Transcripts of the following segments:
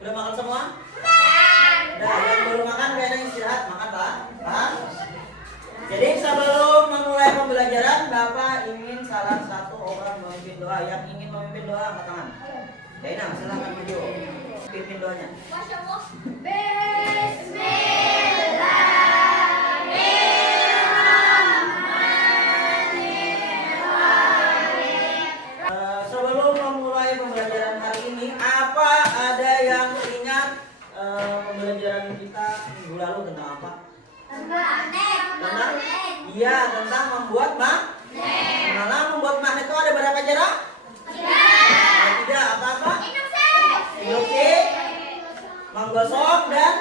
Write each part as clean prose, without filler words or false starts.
Udah makan semua? Udah, yang belum makan kayaknya istirahat, makan Pak. Paham? Jadi sebelum memulai pembelajaran, Bapak ingin salah satu orang memimpin doa. Yang ingin memimpin doa angkat tangan. Daina, silahkan maju. Pimpin doanya. Sebelum memulai pembelajaran hari ini, apa ada yang ingat pembelajaran kita minggu lalu tentang apa? Tentang? Iya, tentang membuat magnet. Nah, membuat magnet itu ada berapa cara? Tiga. Apa-apa? Induktif, menggosok, dan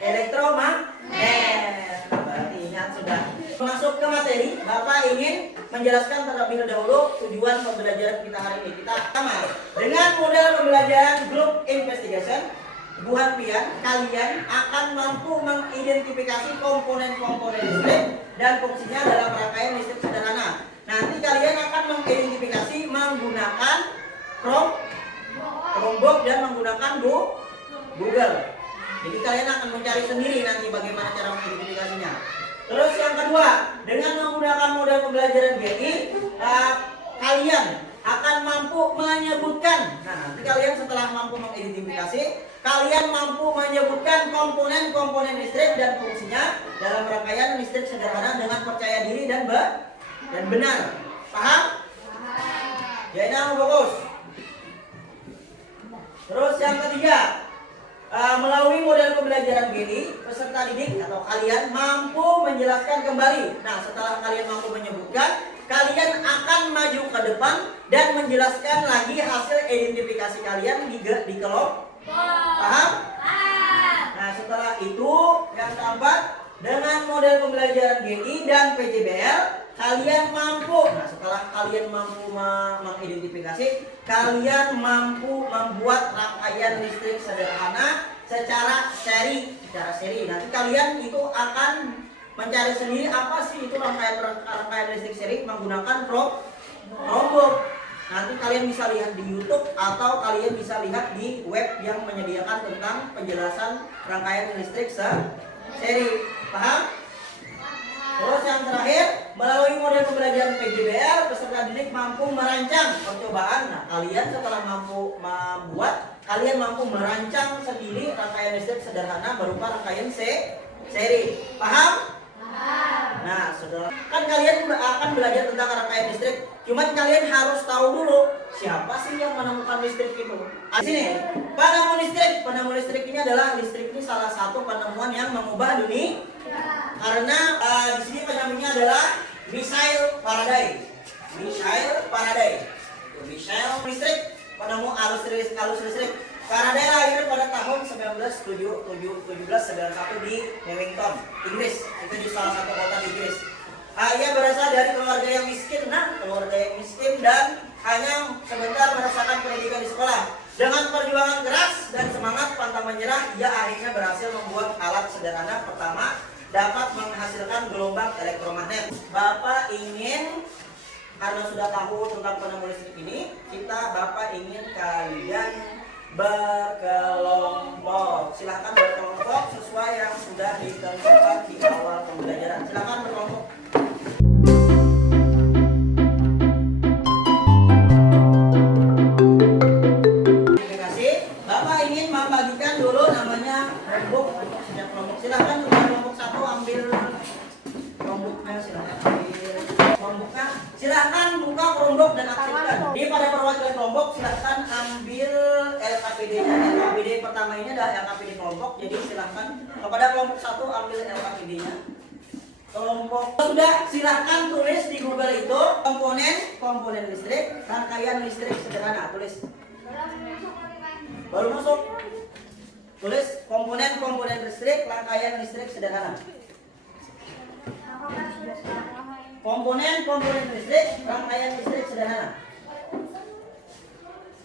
elektromagnet. Berarti ingat sudah. Masuk ke materi, Bapak ingin menjelaskan terlebih dahulu tujuan pembelajaran kita hari ini. Kita pertama, dengan model pembelajaran group investigation, Bu Hanpian, kalian akan mampu mengidentifikasi komponen-komponen listrik dan fungsinya dalam rangkaian listrik sederhana. Nanti kalian akan mengidentifikasi menggunakan Chromebook dan menggunakan Google. Jadi kalian akan mencari sendiri nanti bagaimana cara mengidentifikasinya. Terus yang kedua, dengan menggunakan model pembelajaran GI, kalian akan mampu menyebutkan. Nah, nanti kalian setelah mampu mengidentifikasi, kalian mampu menyebutkan komponen-komponen listrik dan fungsinya dalam rangkaian listrik sederhana dengan percaya diri dan benar. Paham? Jaina fokus. Terus yang ketiga, melalui model pembelajaran gini, peserta didik atau kalian mampu menjelaskan kembali. Nah, setelah kalian mampu menyebutkan, kalian akan maju ke depan dan menjelaskan lagi hasil identifikasi kalian di kelompok. Paham? Nah, setelah itu yang keempat, dengan model pembelajaran GI dan PJBL, kalian mampu. Nah, setelah kalian mampu mengidentifikasi, kalian mampu membuat rangkaian listrik sederhana secara seri. Nanti kalian itu akan mencari sendiri apa sih itu rangkaian listrik seri menggunakan Chromebook. Nanti kalian bisa lihat di YouTube atau kalian bisa lihat di web yang menyediakan tentang penjelasan rangkaian listrik seri. Paham? Terus yang terakhir, melalui model pembelajaran PJBL, peserta didik mampu merancang percobaan. Nah, kalian setelah mampu membuat, kalian mampu merancang sendiri rangkaian listrik sederhana berupa rangkaian seri. Paham? Nah, saudara, kan kalian akan belajar tentang rangkaian listrik. Cuman kalian harus tahu dulu siapa sih yang menemukan listrik itu. Di sini, penemu listrik ini adalah listrik ini salah satu penemuan yang mengubah dunia. Karena di sini penemunya adalah Michael Faraday. Michael listrik, penemu arus listrik. Faraday lahir pada tahun 1791 di Newington, Inggris. Itu di salah satu kota di Inggris. Ia berasal dari keluarga yang miskin, dan hanya sebentar merasakan pendidikan di sekolah. Dengan perjuangan keras dan semangat pantang menyerah, ia akhirnya berhasil membuat alat sederhana pertama dapat menghasilkan gelombang elektromagnet. Bapak ingin, karena sudah tahu tentang penemu listrik ini, Bapak ingin kalian berkelompok. Silahkan berkelompok sesuai yang sudah ditentukan di awal pembelajaran. Silahkan berkelompok. Bapak ingin membagikan dulu namanya kelompok. Setiap kelompok silahkan kelompok satu ambil kelompoknya, silahkan ambil kelompoknya. Silahkan buka kelompok dan aktifkan. Di pada perwakilan kelompok silahkan ambil LKPD-nya. LKPD pertama ini adalah LKPD kelompok. Jadi silahkan kepada kelompok satu ambil LKPD-nya. Kelompok sudah, silahkan tulis di Google itu komponen listrik, rangkaian listrik sederhana. Tulis. Baru masuk. Tulis komponen listrik, rangkaian listrik sederhana. Komponen listrik, rangkaian listrik sederhana.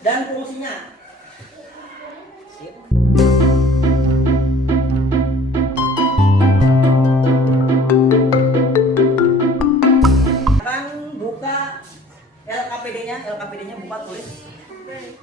Dan fungsinya. Sip. Akan buka LKPD-nya buka tulis. Silahkan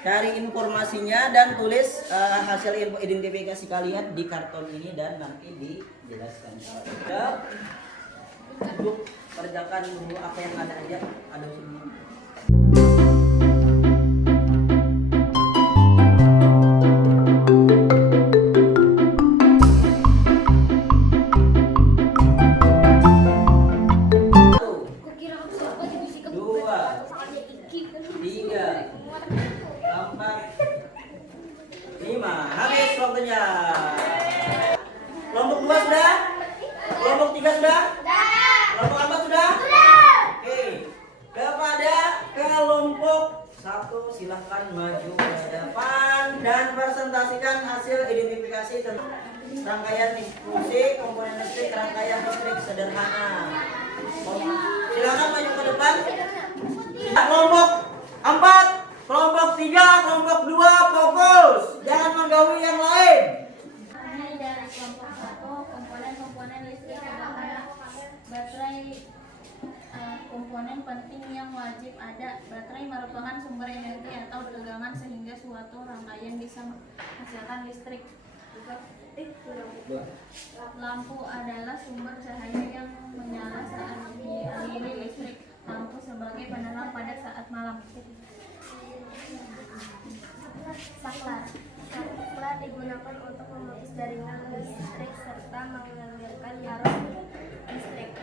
cari informasinya dan tulis hasil identifikasi kalian di karton ini dan nanti dijelaskan. Ya, duduk, kerjakan dulu apa yang ada aja, ada semua. Habis waktunya. Kelompok 2 sudah? Kelompok 3 sudah? Kelompok 4 sudah? Oke. Kepada kelompok 1 silahkan maju ke depan dan presentasikan hasil identifikasi tentang rangkaian instruksi komponen listrik rangkaian listrik sederhana. Silahkan maju ke depan. Kelompok 4, kelompok 3, kelompok 2 fokus. Jangan mengganggu yang lain. Ini dari kelompok 1, komponen listrik sederhana. Baterai komponen penting yang wajib ada. Baterai merupakan sumber energi atau tegangan sehingga suatu rangkaian bisa menghasilkan listrik. Lampu adalah sumber cahaya yang menyala saat dialiri listrik. Lampu sebagai penerang pada saat malam. Saklar digunakan untuk memutus jaringan listrik serta mengalirkan arus listrik.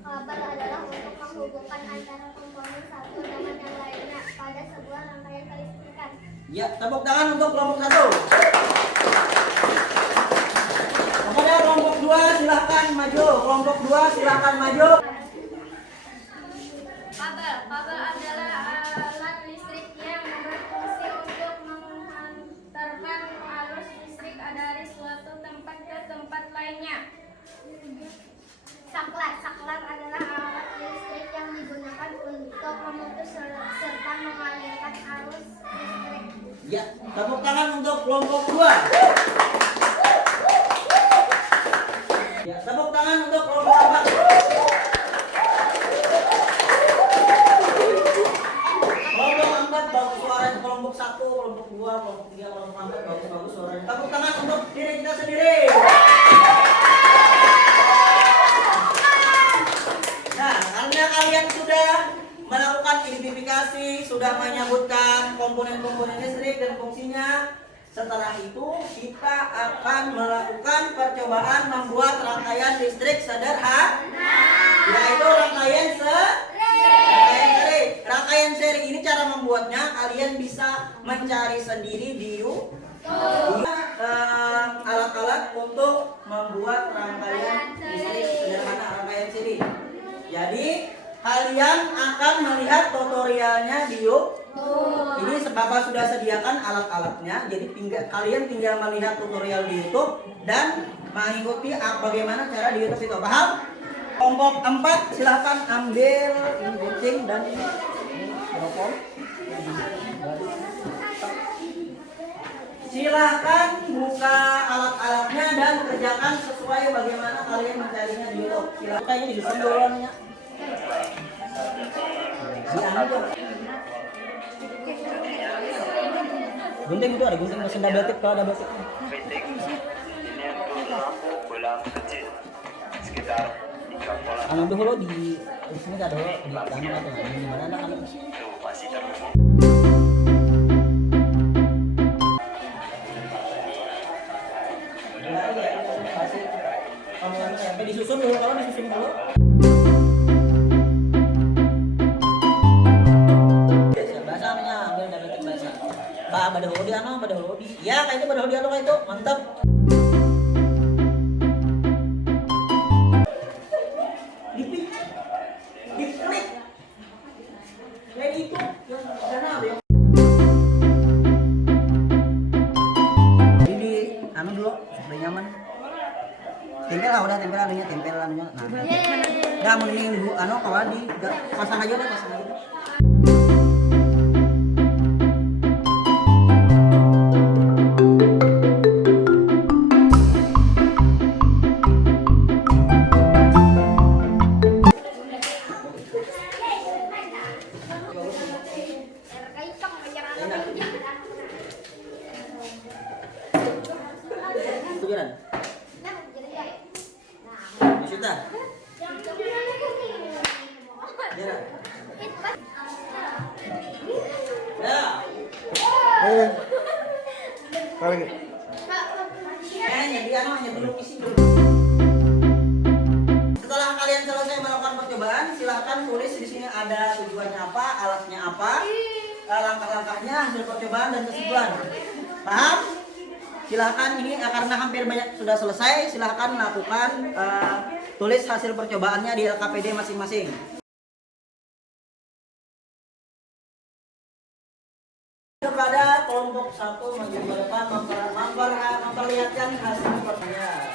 Kabel adalah untuk menghubungkan antara komponen satu dengan yang lainnya pada sebuah rangkaian kelistrikan. Ya, tepuk tangan untuk kelompok 1. Kepada kelompok 2 silahkan maju. Kelompok 2 silahkan maju. Kabel adalah alat listrik yang berfungsi untuk menghantarkan arus listrik dari suatu tempat ke tempat lainnya. Saklar adalah alat listrik yang digunakan untuk memutus serta mengalirkan arus listrik. Ya, tepuk tangan untuk kelompok 2. Ya, tepuk tangan untuk kelompok 4. Kelompok 4 bagus suaranya, kelompok 1, kelompok 2, kelompok 3, kelompok 4 bagus suaranya. Tepuk tangan untuk diri kita sendiri. Nah, karena kalian sudah melakukan identifikasi, sudah menyebutkan komponen-komponen listrik dan fungsinya, setelah itu kita akan melakukan percobaan membuat rangkaian listrik sederhana, yaitu rangkaian seri. Rangkaian seri ini cara membuatnya kalian bisa mencari sendiri di YouTube. Alat-alat untuk membuat rangkaian listrik sederhana, rangkaian seri. Jadi kalian akan melihat tutorialnya di YouTube. Ini Bapak sudah sediakan alat-alatnya, jadi kalian tinggal melihat tutorial di YouTube dan mengikuti bagaimana cara di YouTube itu. Paham? Kelompok 4 silahkan ambil ini gunting dan ini teropong. Silahkan buka alat-alatnya dan kerjakan sesuai bagaimana kalian mencarinya di YouTube. Silahkan kayaknya disusun duluannya. Gunting itu ada gunting mesin double tip, kalau double tip. Ini untuk lampu bola kecil sekitar 3 bola. Anu dulu di sini ada di kanan atau di mana ada kanan? Itu masih terhubung. Sampai disusun dulu, kalau disusun dulu. Bahasa namanya ambil double tip bahasa. Badah hodi anu, badah hodi. Ya, kayak itu badah hodi anu kayak itu. Mantap. Diklik. Kayak itu yang sana ada yang jadi anu dulu supaya nyaman. Tempel lah udah tempel anunya. Nah. Enggak mending kalau di pasang aja deh, pasang aja. Tujuan. Maksudnya? Ya. Ya. Paling Jadi hanya dulu isi dulu. Setelah kalian selesai melakukan percobaan, silahkan tulis di sini ada tujuannya apa, alatnya apa, langkah-langkahnya, hasil percobaan dan kesimpulan. Paham? Silahkan ini karena hampir banyak sudah selesai, silahkan lakukan tulis hasil percobaannya di LKPD masing-masing. Kepada kelompok 1 maju ke depan memperlihatkan hasil percobaan.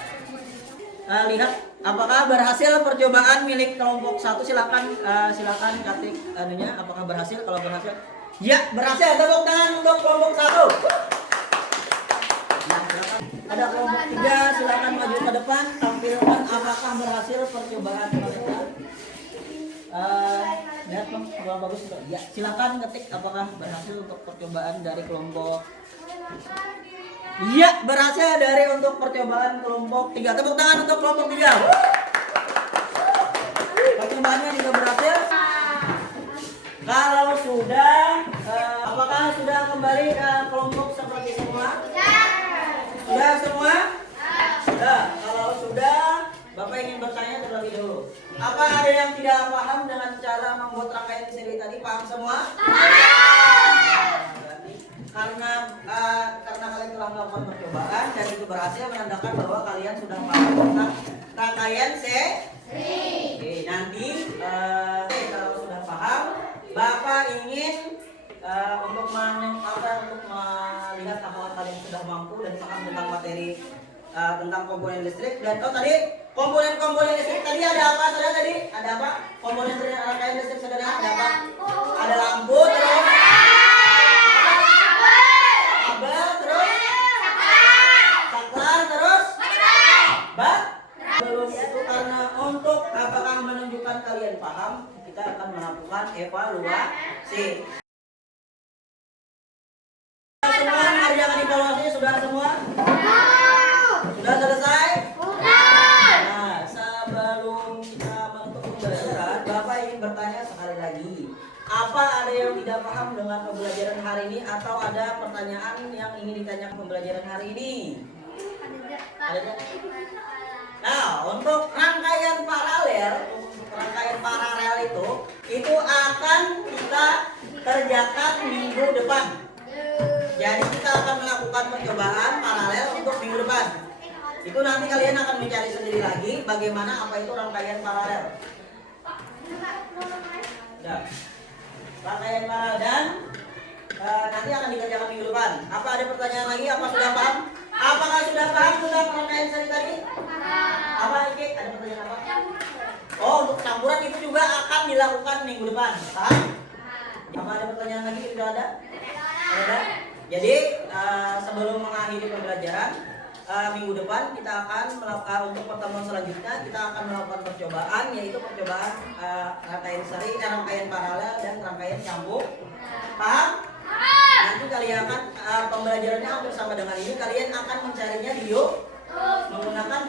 Lihat apakah berhasil percobaan milik kelompok 1, silakan ketik anunya apakah berhasil. Kalau berhasil, ya berhasil. Tepuk tangan untuk kelompok 1. Nah, silakan. Ada kelompok 3, silakan maju ke depan tampilkan apakah berhasil percobaan mereka. Lihat Bang, kalau bagus. Ya, silakan ketik apakah berhasil untuk percobaan dari kelompok. Iya, berhasil dari untuk percobaan kelompok 3. Tepuk tangan untuk kelompok 3. Percobaannya juga berhasil. Kalau sudah, apakah sudah kembali ke kelompok seperti semua? Sudah semua? Sudah. Kalau sudah, Bapak ingin bertanya terlebih dahulu. Apa ada yang tidak paham dengan cara membuat rangkaian seri tadi? Paham semua? Karena kalian telah melakukan percobaan dan itu berhasil menandakan bahwa kalian sudah paham tentang rangkaian seri. Oke, nanti kalau sudah paham, Bapak ingin untuk melihat apakah kalian sudah mampu dan paham tentang materi tentang komponen listrik dan tadi komponen listrik tadi ada apa saudara tadi? Ada apa? Komponen rangkaian listrik saudara ada apa? Ada lampu terus kabel terus saklar terus bat. Belum itu karena untuk apakah menunjukkan kalian paham, kita akan melakukan evaluasi. Semua mengerjakan evaluasi sudah semua? Sudah selesai? Nah, sebelum kita menutup pembelajaran, Bapak ingin bertanya sekali lagi. Apa ada yang tidak paham dengan pembelajaran hari ini atau ada pertanyaan yang ingin ditanyakan pembelajaran hari ini? Ada? Nah, untuk rangkaian paralel itu akan kita kerjakan minggu depan. Jadi kita akan melakukan percobaan paralel untuk minggu depan. Itu nanti kalian akan mencari sendiri lagi bagaimana apa itu rangkaian paralel. Ya. Rangkaian paralel dan nanti akan dikerjakan minggu depan. Apa ada pertanyaan lagi? Apa sudah paham? Apakah sudah paham tentang rangkaian seri tadi? Apa Iki? Ada pertanyaan apa? Oh, untuk campuran itu juga akan dilakukan minggu depan. Paham? Apa ada pertanyaan lagi? Sudah ada? Ada? Jadi sebelum mengakhiri pembelajaran minggu depan kita akan melakukan untuk pertemuan selanjutnya kita akan melakukan percobaan, yaitu percobaan rangkaian seri, rangkaian paralel dan rangkaian campur. Paham? Nanti kalian akan pembelajarannya hampir sama dengan ini. Kalian akan mencarinya di YouTube menggunakan